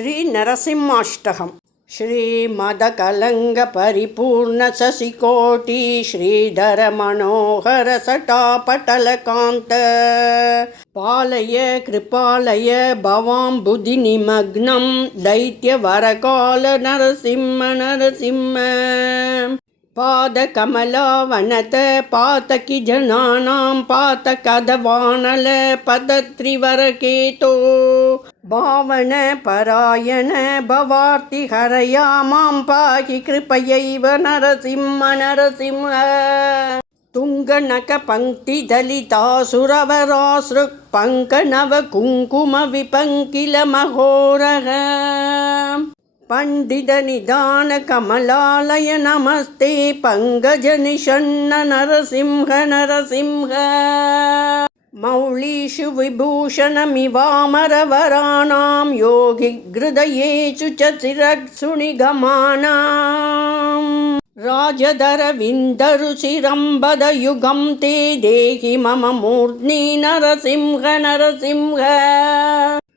ஸ்ரீ நரசிம்மாஷ்டகம் ஸ்ரீ மத கலங்க பரிபூர்ண சசிகோட்டி ஸ்ரீதர மனோகர சட்டா பட்டல காந்த பாலய கிருபாலய பவாம்புதி நிமக்னம் தைத்திய வரகால நரசிம்ம நரசிம்ம பாதகமலாவனத பாத்தகி ஜனானாம் பாத்த கதவானல பதத்ரிவரகேதோ பாவன பராயண பவார்த்தி ஹரயாமாம் பாகி கிருப்பையைவ நரசிம்ம நரசிம்ம துங்கணக பங்கி தலிதா சுரவராசு பங்கனவ குங்கும விபங்கில மகோரக पण्डितनिदानकमलालय नमस्ते पङ्गज नरसिंह नरसिंह मौळीषु विभूषणमिवामरवराणां योगि हृदयेषु च चिरक्षृणिगमाना राजदरविन्दरुचिरम्बदयुगं ते देहि मम मूर्ध्नि नरसिंह नरसिंह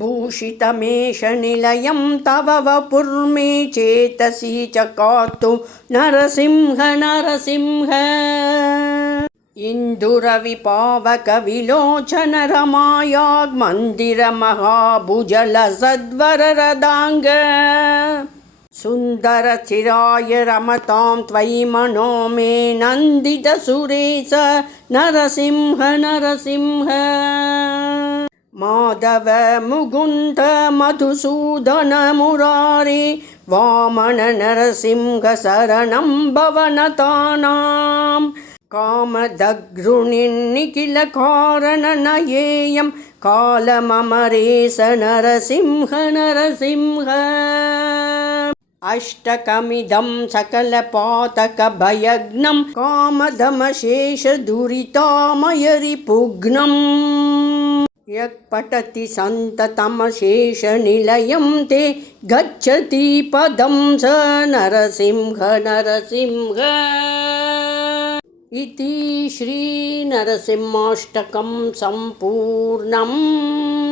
भूषितमेष निलयं तव वपुर्मे चेतसि च कातु नरसिंह नरसिंह इन्दुरविपावकविलोचनरमायाग्मन्दिरमहाभुजलसद्वरदाङ्ग सुन्दरचिराय रमतां त्वयि मनो मे नन्दितसुरेश नरसिंह नरसिंह माधव नरसिंह शरणं भवनतानां कामदघृणिन्निखिलकारणनयेयं कालममरेश नरसिंह नरसिंह अष्टकमिदं सकलपातकभयज्ञम् कामधमशेषदुरितामयरिपुघ्नम् यत्पठति सन्ततमशेषनिलयं ते गच्छति पदं स नरसिंह नरसिंह इति श्रीनरसिंहाष्टकं सम्पूर्णम्